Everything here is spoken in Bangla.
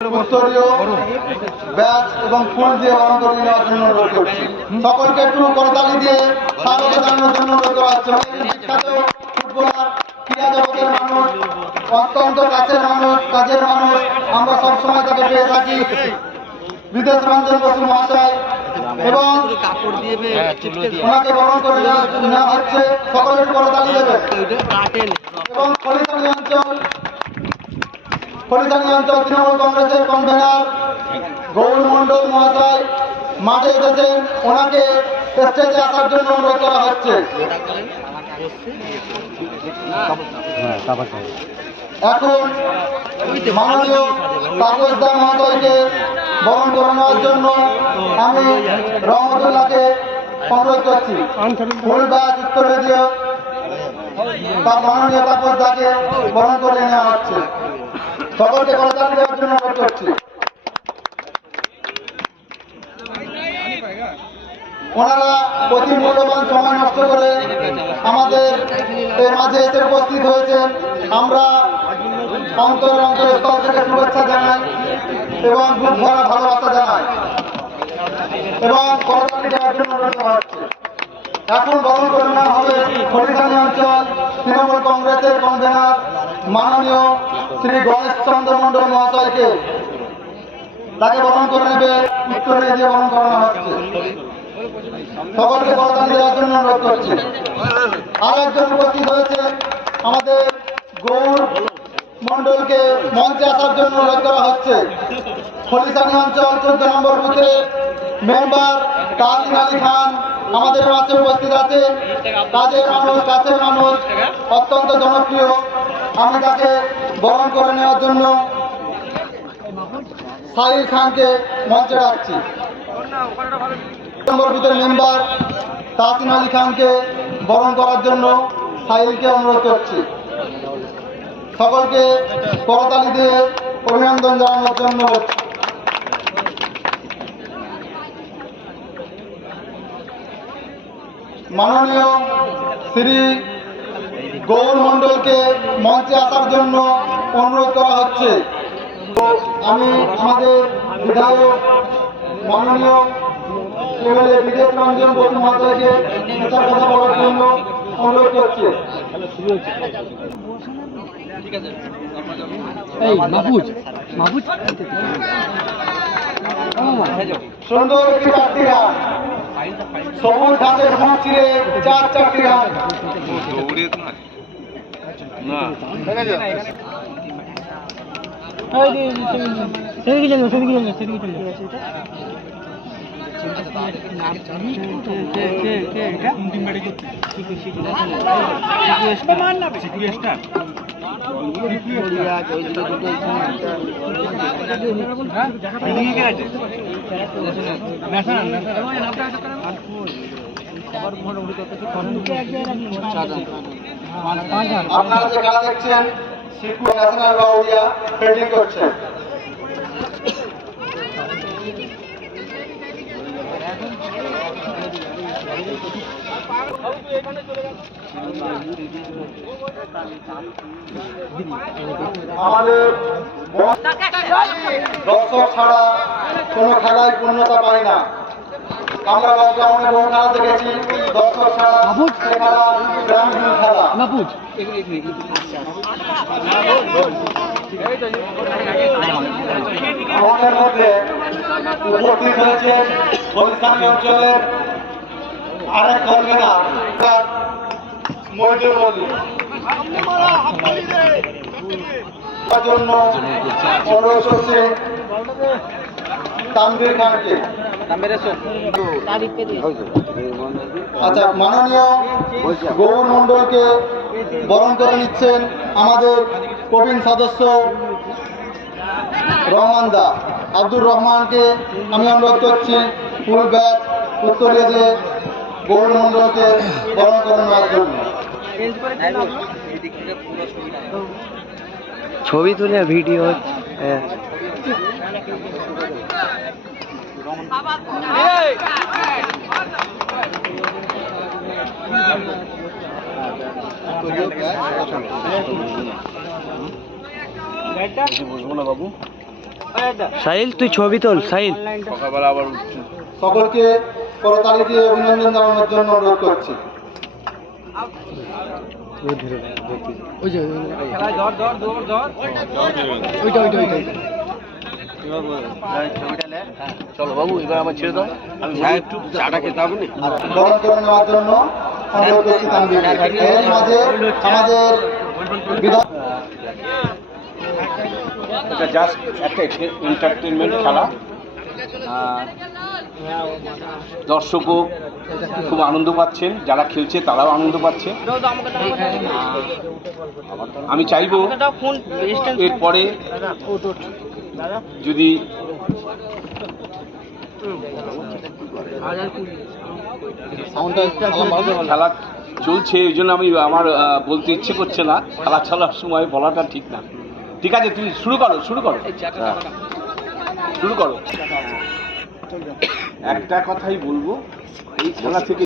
উত্তরীয় ব্যাচ এবং ফুল দিয়ে বরণ করে নেওয়ার জন্য অনুরোধ করছি। সকলকে একটু করতালি দিয়ে স্বাগত জানানোর জন্য অনুরোধ করা হচ্ছে। বিখ্যাত ফুটবলার, ক্রীড়া জগতের মানুষ, অত্যন্ত কাছের মানুষ, কাজের মানুষ, আমরা সবসময় তাকে পেয়ে থাকি। বিদেশ রঞ্জন বসু মহাশয় এবং ওনাকে বরণ করে নেওয়া হচ্ছে। সকলের করতালি দেবে এবং খলিশানী অঞ্চল তৃণমূল কংগ্রেসের কনভেনার গৌর মণ্ডল মহাশয় মাঠে এসেছেন, ওনাকে স্টেজে আসার জন্য অনুরোধ করা হচ্ছে। এখন মাননীয় তাপস দা মহাশয়কে বরণ করে নেওয়ার জন্য আমি রহমতুল্লাহকে অনুরোধ করছি। ফুল ব্যাচ উত্তরে দিয়ে তার মাননীয় তাপস দাকে বরণ করে নেওয়া হচ্ছে। সকলকে করতালি দেওয়ার জন্য অনুরোধ করছি। ওনারা অতি মূল্যবান সময় নষ্ট করে আমাদের এই মাঝে এসে উপস্থিত হয়েছেন। আমরা অন্তরস্থল থেকে শুভেচ্ছা জানাই এবং বুক ভরা ভালোবাসা জানাই এবং করতালি দেওয়ার জন্য অনুরোধ করা হচ্ছে। এখন বরণ করে নেওয়া হবে খলিশানী অঞ্চল তৃণমূল কংগ্রেসের কনভেনার মাননীয় শ্রী গণেশ চন্দ্র মণ্ডল মহাশয়কে। তাকে বরণ করে নেবে উত্তরে দিয়ে বরণ করানো হচ্ছে। সকলকে করতালি দেওয়ার জন্য অনুরোধ করছি। আর একজন উপস্থিত হয়েছে, আমাদের গৌর মণ্ডলকে মঞ্চে আসার জন্য অনুরোধ করা হচ্ছে। খলিশানী অঞ্চল 14 নম্বর বুথে মেম্বার তাসিন আলী খান আমাদের মাঝে উপস্থিত আছে। কাজের মানুষ, কাছের মানুষ, অত্যন্ত জনপ্রিয়। আমি তাকে বরণ করে নেওয়ার জন্য সাহিল খানকে মঞ্চে রাখছি। নম্বর বুথের মেম্বার তাসিন আলী খানকে বরণ করার জন্য সাহিলকে অনুরোধ করছি। সকলকে করতালি দিয়ে অভিনন্দন জানানোর জন্য মাননীয় শ্রী গৌর মণ্ডলকে মঞ্চে আসার জন্য অনুরোধ করা হচ্ছে। আমি আমাদের বিধায়ক মাননীয় এমএলএ বিদেশ রঞ্জন বসু মহাশয়কে কথা বলার জন্য অনুরোধ করছি। সুন্দর একটি চারটি গান, সবুজ ঘাসের ফুল চিরে চারটি গান। আপনারা যে খেলা দেখছেন, শিবপুর ন্যাশনাল বাউরিয়া ফিল্ডিং করছে। আমাদের দর্শক ছাড়া কোনো খেলায় পূর্ণতা পায় না। আমরা লকডাউনে বহু খেলা দেখেছি, দর্শক ছাড়া খেলা গ্রামীণ খেলা। আমাদের মধ্যে উপস্থিত হয়েছে খলিশানী অঞ্চলের আরেক কনভেনার মহিদুল বলি জন্য অনুরোধ করছে তানভীর খানকে। আচ্ছা, মাননীয় গৌর মণ্ডলকে বরণ করে নিচ্ছেন আমাদের প্রবীণ সদস্য রহমান দা। আব্দুর রহমানকে আমি অনুরোধ করছি ফুল ব্যাচ উত্তরে যে গৌর মণ্ডলকে বরণ করে নেওয়ার জন্য। ছবি তুলে ভিডিও বসবো না বাবু। সাহিল তুই ছবি তোল সাহিল। সকলকে করতালি দিয়ে অভিনন্দন জানানোর জন্য অনুরোধ করছি। চলো বাবু এবার আমার ছেড়ে দাও, আমি একটু চাটা খেতে হবে না। বরণ করে নেওয়ার জন্য অনুরোধ করছি তানভীরকে। এর মাঝে আমাদের বিধায়ক এটা জাস্ট একটা এন্টারটেনমেন্ট খেলা। দর্শকও খুব আনন্দ পাচ্ছেন, যারা খেলছে তারাও আনন্দ পাচ্ছে। আমি চাইবো এরপরে যদি খেলা চলছে, এই জন্য আমি আমার বলতে ইচ্ছে করছে না, খেলা চলার সময় বলাটা ঠিক না। ঠিক আছে, তুমি শুরু করো শুরু করো শুরু করো। একটা কথাই বলবো, এই খেলা থেকে